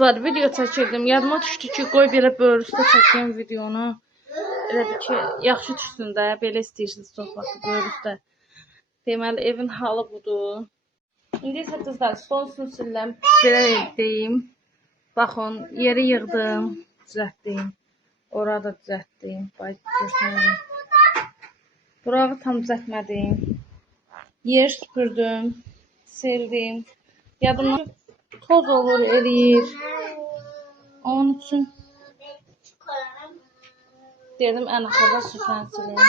Qızlar, video çəkirdim. Yadıma düşdü ki, qoy belə böyrüstə çəkəyim videonu. Elə bir ki, yaxşı düşsün də, belə istəyirsiniz çox vaxt böyrüstə. Deməli, evin halı budur. İndi isə qızlar, stol üstünü siləm. Belə deyim. Baxın, yeri yığdım, düzəltdim. Orada düzəltdim. Bax, göstərim. Burağı tam düzəltmədim. Yer süpürdüm, sildim. Yadımdan toz olur, eləyir. Onun üçün dedim ən axırda süfrəni sileyim.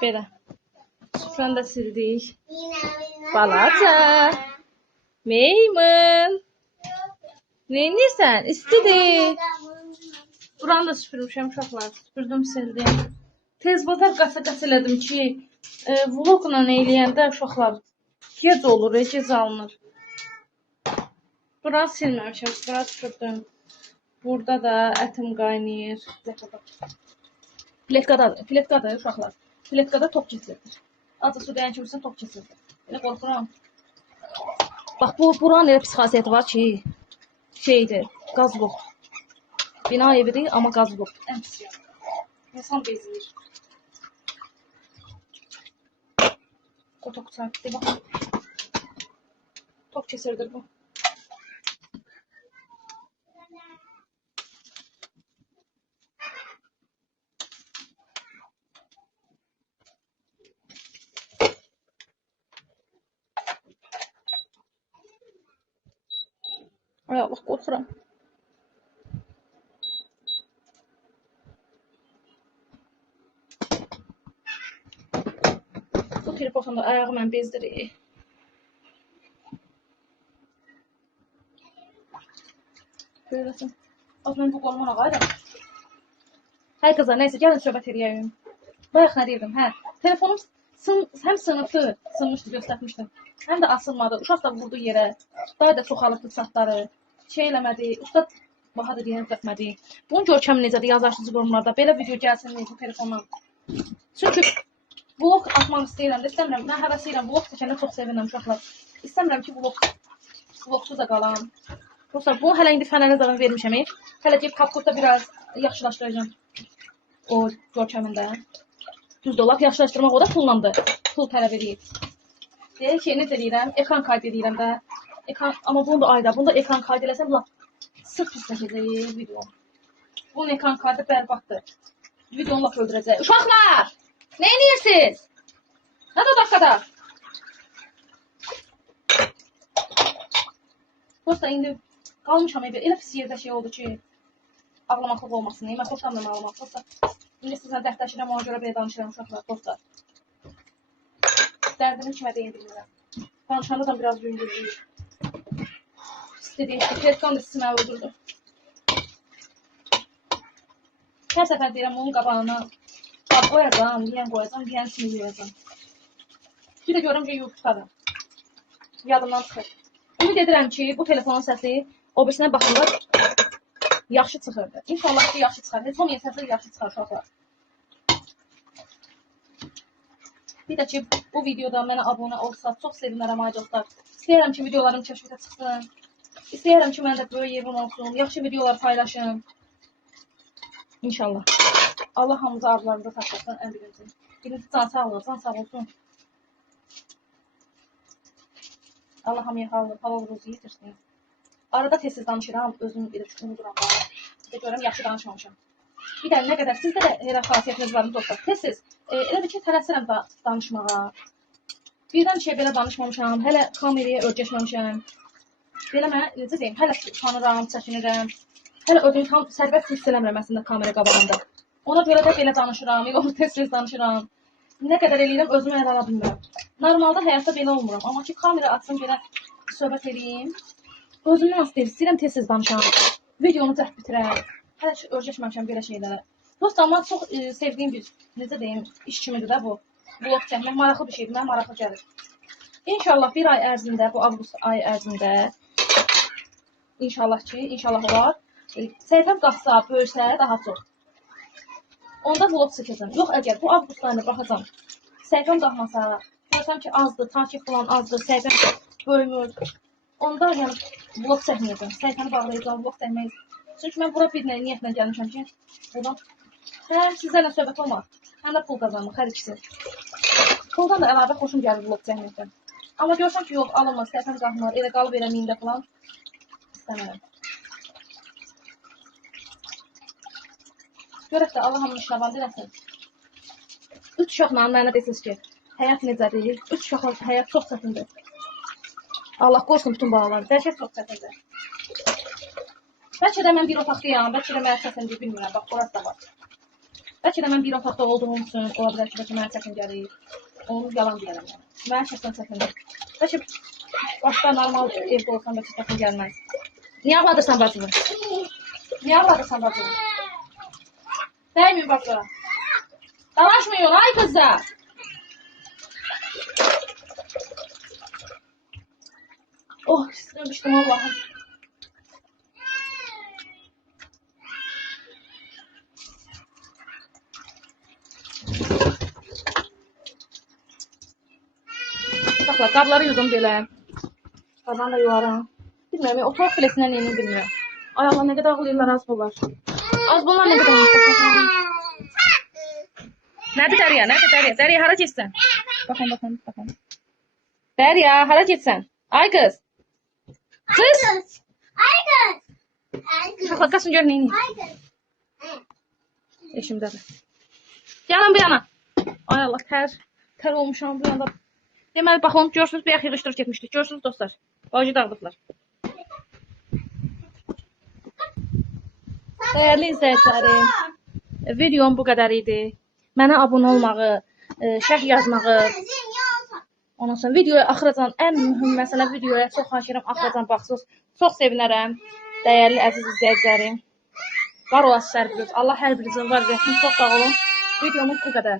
Belə. Süfrəni də sildik. Balaca. Meymun. Neynirsən? İstidir. Buranı da süpürmüşəm uşaqlar. Süpürdüm, sildim. Tez bazar qasa elədim ki, vlogla eləyəndə uşaqlar gec olur, gec alınır. Buranı silməmişəm, buranı süpürdüm. Burada da ətim qaynayır. Filetkadır uşaqlar. Filetkada top kesilir. Azı su dəyən kimisə top kesilir. Elə qorxuram. Bax, buranın elə pis xasiyyəti var ki, şeydir, qazlıq. Bina evidir, amma qazlıq. Ən pis yer. İnsan bezir. Top çarptı, bax. Top kesirdir bu. Ay Allah, qorxuram. Bu telefonda ayağı mən bezdirir. Görəsən. Az mən bu qolum ona qayıram. Hay qızlar, neyse, gəlin söhbət edəyim. Bayaq nə deyirdim, hə? Telefonum həm sınıbdı, sınmışdı, göstərmişdim. Həm də asılmadı. Uşaq da vurdu yerə. Daha da çoxalıbdı saatları. Şey eləmədi. Usta baha da deyən düzəltmədi. Bunun görkəmi necədir yazarsınız yorumlarda. Belə video gəlsin bu telefondan. Çünki vlog atmaq istəyirəm də, istəmirəm. Mən həvəs edirəm, vlog çəkəndə çox sevinirəm uşaqlar. İstəmirəm ki, vlogsuz da qalam. Dostlar, bunu hələ indi fənərə zaman vermişəm. Hələ ki, kapkutda biraz yaxşılaşdıracağım o görkəmində. Düz dolaq yaxşılaşdırmaq o da pullandı. Pul tələb edir. Deyək ki, necə deyirəm, ekran kaydı edirəm də. Amma bunu da ayda, bunu da ekran kaydı eləsəm, sıx pisləşəcək videom. Bunun ekran kaydı bərbatdır. Videonu laf öldürəcək. Uşaqlar! Nə edirsiniz? Nədir o dakikada? Dostlar, indi qalmışam evə. Elə pis yerdə şey oldu ki, ağlamaqlıq olmasın. Mən xoşlamıram ağlamaq. Dostlar, indi sizlə dərdləşirəm, ona görə belə danışıram uşaqlar. Dostlar, dərdimi kimə deyin bilmirəm. Danışanda da biraz yüngüllüyür. İstediğim ki, telefon da sizin öldürdü. Hər səfər deyirəm, onun qabağına qab qoyacam, yiyən qoyacam, yiyən kimi yiyəcəm. Bir də görürəm ki, YouTube'dadır. Yadımdan çıxır. Ümid edirəm ki, bu telefonun səsi o birisinə baxımda yaxşı çıxırdı. İnşallah ki, yaxşı çıxar. Heç olmayan səsi yaxşı çıxar uşaqlar. Bir də ki, bu videoda mənə abunə olsa çox sevinərəm ay dostlar. İstəyirəm ki, videolarım kəşfətə çıxsın. İstəyirəm ki, məndə böyük yerim olsun. Yaxşı videolar paylaşım. İnşallah. Allah hamımızı arzularımıza saklasın ən birinci. Birinci can sağ olsun. Allah hamıya halal ruzu yetirsin. Arada tez danışıram, özüm unuduram. Bir də görürəm, yaxşı danışmamışam. Bir də nə qədər sizdə də elə xasiyyətiniz var mı dostlar? Tez-tez. Elə bir ki, tələsirəm danışmağa. Birdən şey belə danışmamışam, hələ kameraya örgəşməmişəm. Belə mən, necə deyim, hələ tanıram, çəkinirəm. Hələ özümü tam sərbəst hiss eləmirəm əslində kamera qabağında. Ona görə də belə danışıram, yox tez-tez danışıram. Nə qədər eləyirəm, özümü ələ ala bilmirəm. Normalda həyatda belə olmuram, amma ki, kamera açsın, belə söhbət edeyim. Özümü nasıl deyim, istəyirəm tez-tez danışam. Videonu cəhd bitirəm. Hələ ki, örgəşməmişəm belə şeylərə. Dostlar, amma çox sevdiyim bir, necə deyim, iş kimidir də bu. Vlog çəkmək maraqlı bir şeydir, mənə maraqlı gəlir. İnşallah bir ay ərzində, bu avqust ay ərzində, inşallah ki, inşallah olar, səhifəm qalxsa, böyüsə daha çox. Onda vlog çəkəcəm. Yox, əgər bu avqust ayında baxacam, səhifəm qalxmasa, görsəm ki, azdır, takip falan azdır, səhifəm Böyümür. Onda yəni vlog çəkməyəcəm. Səhifəni bağlayacağım, vlog çəkməyəcəm. Çünki mən bura bir niyyətlə gəlmişəm ki, buradan həm sizlərlə söhbət olmaq, həm də pul qazanmaq, hər ikisi. Puldan da əlavə xoşum gəlir vlog çəkməkdən. Amma görsəm ki, yox, alınmaz, səhifəm qalmır, elə qalıb verəməyində falan istəmirəm. Görək də Allah hamını şaban eləsin. 3 uşaqla mənə desiniz ki, həyat necədir? 3 uşaqla həyat çox çətindir. Allah qorusun bütün balaları. Bəlkə çox çətindir. Bəlkə də mən bir otaqdayam, bəlkə də mənə çətindir, bilmirəm. Bax, orası da var. Bəlkə də mən bir otaqda olduğum üçün, ola bilər ki, bəlkə mənə çətin gəlir. Onu yalan deyərəm. Mənə şəxsən çətindir. Bəlkə başqa normal evdə olsam, bəlkə çətin gəlməz. Niyə ağladırsan bacını? Niyə ağladırsan bacını? Dəyməyin bacılara. Dalaşmayın, ay qızlar! Oh, sıkılmıştım Allah'ım. Uşaqlar, qabları yudum belə. Qabanı da yuvaram. Bilmirəm, oturaq filesindən neyini bilmirəm. Ay Allah, nə qədər ağlayırlar az bunlar. Az bunlar nə qədər ağlayırlar. Nədir Dəriya, nədir Dəriya? Dəriya, hara getsən? Baxın. Dəriya, hara getsən? Ay qız. Qız. Uşaqlar, qaçın gör neyini. Eşimdədir. Gəlin bir yana. Ay Allah, tər olmuşam bu yanda. Deməli, baxın, görürsünüz, bir yığışdırıb getmişdik. Görürsünüz, dostlar. Bacı dağıdıblar. Dəyərli izləyicilərim, videom bu qədər idi. Mənə abunə olmağı, şərh yazmağı, ondan sonra videoya axıracan, ən mühüm məsələ videoya çox xahiş edirəm, axıracan baxsınız. Çox sevinərəm, dəyərli əziz izləyicilərim. Var olasınız hər biriniz. Allah hər birinizin var versin. Çox sağ olun. Videomuz bu qədər.